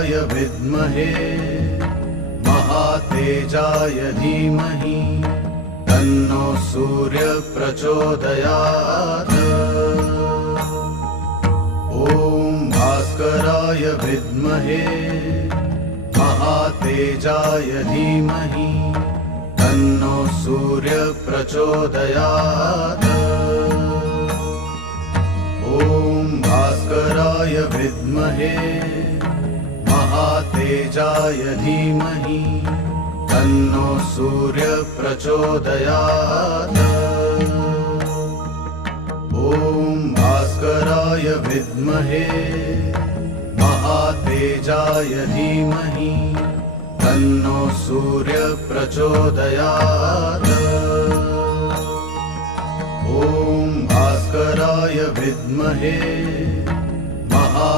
भास्कराय विद्महे महातेजाय धीमहि तन्नो सूर्य प्रचोदयात्। ॐ भास्कराय विद्महे महातेजाय धीमहि तन्नो सूर्य प्रचोदयात्। ॐ भास्कराय विद्महे महातेजाय धीमहि तन्नो सूर्य प्रचोदयात्। ॐ भास्कराय विद्महे महातेजाय धीमहि तन्नो सूर्य प्रचोदयात्। ॐ भास्कराय विद्महे